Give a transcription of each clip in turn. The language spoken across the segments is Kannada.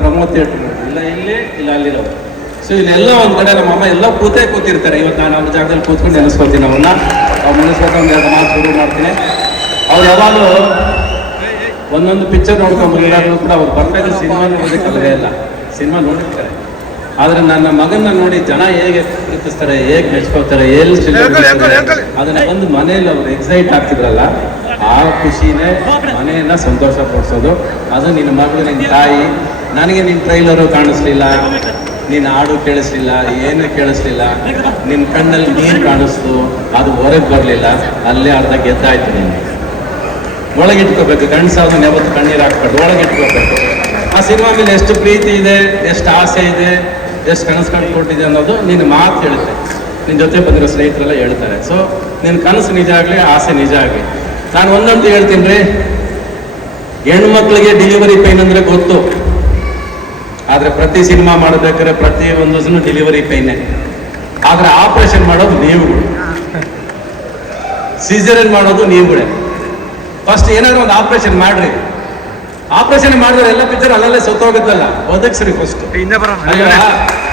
ಪ್ರಮೋದ್ ಥಿಯೇಟರ್ ಇಲ್ಲ ಇಲ್ಲಿ ಇಲ್ಲ ಅಲ್ಲಿರೋದು. ಸೊ ಇಲ್ಲೆಲ್ಲ ಒಂದು ಕಡೆ ನಮ್ಮ ಅಮ್ಮ ಎಲ್ಲ ಕೂತಿರ್ತಾರೆ. ಇವತ್ತು ನಾನು ಅವ್ರ ಜಾಗದಲ್ಲಿ ಕೂತ್ಕೊಂಡು ನೆನೆಸ್ಕೊಳ್ತೀನಿ ಅವನ್ನ. ಅವ್ರು ನೆನೆಸ್ಕೊತ ಒಂದು ಎರಡು ಮಾತು ಶುರು ಮಾಡ್ತೀನಿ. ಅವ್ರು ಯಾವಾಗಲೂ ಒಂದೊಂದು ಪಿಕ್ಚರ್ ನೋಡ್ಕೊಂಡ್ಬಂದಾಗಲೂ ಕೂಡ ಅವ್ರು ಬರ್ತಾ ಸಿನಿಮಾ ನೋಡೋದಕ್ಕೆ ಅಲ್ಲವೇ ಇಲ್ಲ, ಸಿನಿಮಾ ನೋಡಿರ್ತಾರೆ. ಆದರೆ ನನ್ನ ಮಗನ ನೋಡಿ ಜನ ಹೇಗೆ ಪ್ರೀತಿಸ್ತಾರೆ, ಹೇಗೆ ಮೆಚ್ಕೋತಾರೆ, ಅದನ್ನ ಒಂದು ಮನೆಯಲ್ಲಿ ಅವ್ರು ಎಕ್ಸೈಟ್ ಆಗ್ತಿದ್ರಲ್ಲ, ಆ ಖುಷಿನೇ ಮನೆಯನ್ನ ಸಂತೋಷ ಪಡಿಸೋದು. ಅದು ನಿನ್ನ ಮಗಳು, ನಿನ್ನ ತಾಯಿ. ನನಗೆ ನಿನ್ನ ಟ್ರೈಲರು ಕಾಣಿಸ್ಲಿಲ್ಲ, ನೀನು ಹಾಡು ಕೇಳಿಸ್ಲಿಲ್ಲ, ಏನೂ ಕೇಳಿಸ್ಲಿಲ್ಲ, ನಿನ್ನ ಕಣ್ಣಲ್ಲಿ ನೀರು ಕಾಣಿಸ್ತು, ಅದು ಹೊರಗೆ ಬರಲಿಲ್ಲ, ಅಲ್ಲೇ ಅರ್ಧ ಗೆದ್ದಾಯ್ತು. ನೀನು ಒಳಗಿಟ್ಕೋಬೇಕು, ಗಂಡಸಾದ್ರು ಯಾವತ್ತು ಕಣ್ಣೀರು ಹಾಕ್ಬಾರ್ದು, ಒಳಗಿಟ್ಕೋಬೇಕು. ಆ ಸಿನಿಮಾ ಮೇಲೆ ಎಷ್ಟು ಪ್ರೀತಿ ಇದೆ, ಎಷ್ಟು ಆಸೆ ಇದೆ, ಎಷ್ಟು ಕನಸು ಕಂಡುಕೊಟ್ಟಿದೆ ಅನ್ನೋದು ನಿನ್ನ ಮಾತು ಹೇಳುತ್ತೆ. ನಿನ್ನ ಜೊತೆ ಬಂದಿರೋ ಸ್ನೇಹಿತರೆಲ್ಲ ಹೇಳ್ತಾರೆ. ಸೊ ನಿನ್ನ ಕನಸು ನಿಜ ಆಗಲಿ, ಆಸೆ ನಿಜ ಆಗಲಿ. ನಾನು ಒಂದಂತೂ ಹೇಳ್ತೀನಿ ರೀ, ಹೆಣ್ಮಕ್ಳಿಗೆ ಡೆಲಿವರಿ ಪೈನ್ ಅಂದರೆ ಗೊತ್ತು. ಆದರೆ ಪ್ರತಿ ಸಿನಿಮಾ ಮಾಡಬೇಕಾದ್ರೆ ಪ್ರತಿ ಒಂದು ಡೆಲಿವರಿ ಪೈನೇ. ಆದರೆ ಆಪರೇಷನ್ ಮಾಡೋದು ನೀವುಗಳು, ಸಿಸೇರಿಯನ್ ಮಾಡೋದು ನೀವುಗಳೇ. ಫಸ್ಟ್ ಏನಾದ್ರು ಒಂದು ಆಪರೇಷನ್ ಮಾಡ್ರಿ. ಆಪರೇಷನ್ ಮಾಡಿದ್ರೆ ಎಲ್ಲ ಪಿಕ್ಚರ್ ಅಲ್ಲಲ್ಲೇ ಸತ್ತೋಗುತ್ತಲ್ಲ, ಬದುಕ್ಸ್ರಿ ಫಸ್ಟ್,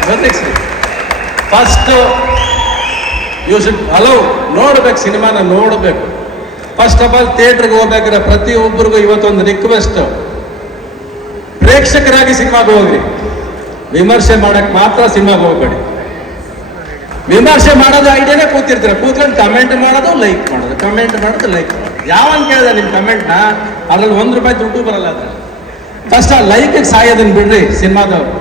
ಬದುಕ್ಸ್ರಿ ಫಸ್ಟ್. ಯು ಶುಡ್ ಅಲೋ ನೋಡ್ಬೇಕು, ಸಿನಿಮಾನ ನೋಡಬೇಕು. ಫಸ್ಟ್ ಆಫ್ ಆಲ್ ಥಿಯೇಟರ್ಗೆ ಹೋಗ್ಬೇಕಾದ್ರೆ ಪ್ರತಿಯೊಬ್ಬರಿಗೂ ಇವತ್ತೊಂದು ರಿಕ್ವೆಸ್ಟ್, ಪ್ರೇಕ್ಷಕರಾಗಿ ಸಿನಿಮಾಗೆ ಹೋಗ್ರಿ. ವಿಮರ್ಶೆ ಮಾಡಕ್ ಮಾತ್ರ ಸಿನಿಮಾಗೆ ಹೋಗ್ಬೇಡಿ. ವಿಮರ್ಶೆ ಮಾಡೋದು ಐಡಿಯಾನೇ ಕೂತಿರ್ತೀರ, ಕೂತ್ಕೊಂಡು ಕಮೆಂಟ್ ಮಾಡೋದು, ಲೈಕ್ ಮಾಡೋದು, ಕಮೆಂಟ್ ಮಾಡೋದು, ಲೈಕ್ ಮಾಡೋದು. ಯಾವನ್ ಕೇಳಿದೆ ನಿಮ್ಮ ಕಮೆಂಟ್ನ? ಅದ್ರಲ್ಲಿ ₹1 ದುಡ್ಡು ಬರಲ್ಲ. ಅದ್ರಲ್ಲಿ ಫಸ್ಟ್ ಆ ಲೈಕ್ ಸಾಯೋದನ್ನ ಬಿಡ್ರಿ. ಸಿನಿಮಾದವ್ರು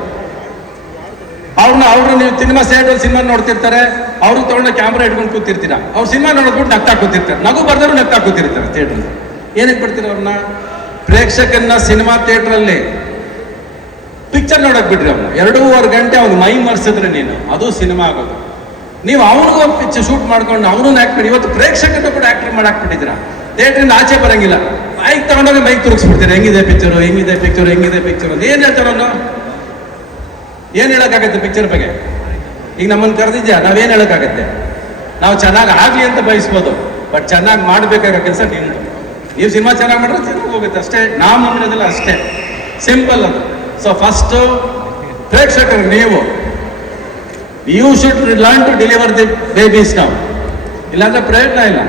ಅವ್ರನ್ನ ನೀವು ಸಿನಿಮಾ ಸೈಡಲ್ಲಿ ಸಿನಿಮಾ ನೋಡ್ತಿರ್ತಾರೆ, ಅವ್ರಿಗೆ ತಗೊಂಡ ಕ್ಯಾಮ್ರಾ ಇಟ್ಕೊಂಡು ಕೂತಿರ್ತೀರ. ಅವ್ರು ಸಿನಿಮಾ ನೋಡ್ಬಿಟ್ಟು ನಗ್ತಾ ಕೂತಿರ್ತಾರೆ, ನಗು ಬರ್ದವ್ರು ನಗ್ತಾ ಕೂತಿರ್ತಾರೆ ಥಿಯೇಟರ್. ಏನಕ್ಕೆ ಬಿಡ್ತೀರ ಅವ್ರನ್ನ? ಪ್ರೇಕ್ಷಕನ್ನ ಸಿನಿಮಾ ಥಿಯೇಟ್ರಲ್ಲಿ ಪಿಕ್ಚರ್ ನೋಡಕ್ ಬಿಡ್ರಿ. ಅವ್ನು 2.5 ಗಂಟೆ ಅವ್ನು ಮೈ ಮರ್ಸಿದ್ರೆ ನೀನು, ಅದು ಸಿನಿಮಾ ಆಗೋದು. ನೀವು ಅವ್ರಿಗೂ ಪಿಕ್ಚರ್ ಶೂಟ್ ಮಾಡ್ಕೊಂಡು ಅವನನ್ನ ಆಕ್ಟ್. ಇವತ್ತು ಪ್ರೇಕ್ಷಕರು ಕೂಡ ಆಕ್ಟಿಂಗ್ ಮಾಡಾಕ್ಬಿಟ್ಟಿದ್ದೀರಾ. ಥಿಯೇಟ್ರಿಂದ ಆಚೆ ಬರಂಗಿಲ್ಲ, ಮೈಕ್ ತಗೊಂಡೋಗಿ ಮೈಕ್ ತುರುಗಿಸ್ಬಿಡ್ತೀರಾ. ಹೆಂಗಿದೆ ಪಿಕ್ಚರು, ಹೆಂಗಿದೆ ಪಿಕ್ಚರು, ಹೆಂಗಿದೆ ಪಿಕ್ಚರು ಅಂತ ಏನ್ ಹೇಳ್ತಾರನ್ನು? ಏನ್ ಹೇಳಕ್ಕಾಗತ್ತೆ ಪಿಕ್ಚರ್ ಬಗ್ಗೆ? ಈಗ ನಮ್ಮನ್ನು ಕರೆದಿದ್ಯಾ, ನಾವೇನ್ ಹೇಳಕ್ಕಾಗತ್ತೆ? ನಾವು ಚೆನ್ನಾಗಿ ಆಗ್ಲಿ ಅಂತ ಬಯಸ್ಬೋದು, ಬಟ್ ಚೆನ್ನಾಗಿ ಮಾಡ್ಬೇಕಾಗಿರೋ ಕೆಲಸ ನಿಮ್ದು. ನೀವು ಸಿನಿಮಾ ಚೆನ್ನಾಗಿ ಮಾಡಿದ್ರೆ ಚೆನ್ನಾಗಿ ಹೋಗುತ್ತೆ ಅಷ್ಟೇ. ನಾವು ನಂಬಿರೋದಿಲ್ಲ ಅಷ್ಟೇ, ಸಿಂಪಲ್ ಅದು. ಸೊ ಫಸ್ಟ್ ಪ್ರೇಕ್ಷಕರು ನೀವು, you should learn to deliver the babies ನಾವು. ಇಲ್ಲಾಂದ್ರೆ ಪ್ರಯತ್ನ ಇಲ್ಲ.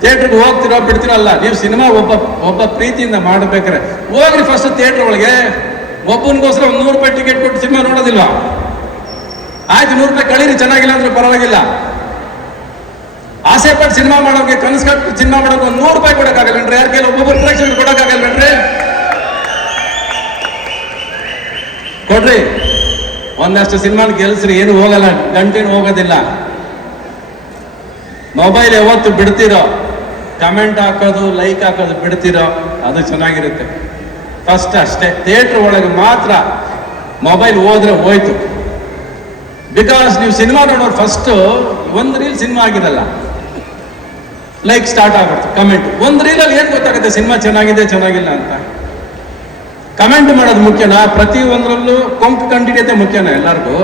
ಥಿಯೇಟ್ರಿಗೆ ಹೋಗ್ತಿರೋ ಬಿಡ್ತಿರೋ ಅಲ್ಲ, ನೀವು ಸಿನಿಮಾ ಒಬ್ಬ ಪ್ರೀತಿಯಿಂದ ಮಾಡಬೇಕಾರೆ ಹೋಗ್ರಿ ಫಸ್ಟ್ ಥಿಯೇಟರ್ ಒಳಗೆ. ಒಬ್ಬನಿಗೋಸ್ಕರ ₹100 ಟಿಕೆಟ್ ಕೊಟ್ಟು ಸಿನಿಮಾ ನೋಡೋದಿಲ್ವಾ? ಆಯ್ತು, ₹100 ಕಳೀರಿ, ಚೆನ್ನಾಗಿಲ್ಲ ಅಂದ್ರೆ ಪರವಾಗಿಲ್ಲ. ಆಸೆ ಪಟ್ಟು ಸಿನಿಮಾ ಮಾಡೋಕೆ, ಕನಸು ಕಟ್ಟು ಸಿನಿಮಾ ಮಾಡೋಕೆ ₹100 ಕೊಡೋಕ್ಕಾಗಲ್ವೇನ್ರಿ? ಯಾರ ಕೈಲಿ ಒಬ್ಬೊಬ್ಬರು ಪ್ರೇಕ್ಷಕರು ಕೊಡೋಕ್ಕಾಗಲ್ವೇನ್ರಿ? ಕೊಡ್ರಿ. ಒಂದಷ್ಟು ಸಿನಿಮಾನ ಗೆಲ್ಸ್ರಿ, ಏನು ಹೋಗಲ್ಲ, ಗಂಟೇನು ಹೋಗೋದಿಲ್ಲ. ಮೊಬೈಲ್ ಯಾವತ್ತು ಬಿಡ್ತಿರೋ, ಕಮೆಂಟ್ ಹಾಕೋದು, ಲೈಕ್ ಹಾಕೋದು ಬಿಡ್ತಿರೋ, ಅದು ಚೆನ್ನಾಗಿರುತ್ತೆ. ಫಸ್ಟ್ ಅಷ್ಟೇ. ಥಿಯೇಟರ್ ಒಳಗೆ ಮಾತ್ರ ಮೊಬೈಲ್ ಹೋದ್ರೆ ಹೋಯ್ತು. ಬಿಕಾಸ್ ನೀವು ಸಿನಿಮಾ ನೋಡೋರು ಫಸ್ಟ್ ಒಂದು ರೀಲ್ ಸಿನಿಮಾ ಆಗಿರಲ್ಲ, ಲೈಕ್ ಸ್ಟಾರ್ಟ್ ಆಗ್ಬಿಡ್ತು, ಕಮೆಂಟ್. ಒಂದು ರೀಲಲ್ಲಿ ಏನ್ ಗೊತ್ತಾಗುತ್ತೆ ಸಿನಿಮಾ ಚೆನ್ನಾಗಿದೆ ಚೆನ್ನಾಗಿಲ್ಲ ಅಂತ? ಕಮೆಂಟ್ ಮಾಡೋದು ಮುಖ್ಯನಾ? ಪ್ರತಿ ಒಂದರಲ್ಲೂ ಕೊಂಕು ಕಂಡಿಡಿಯತೆ ಮುಖ್ಯನಾ ಎಲ್ಲರಿಗೂ?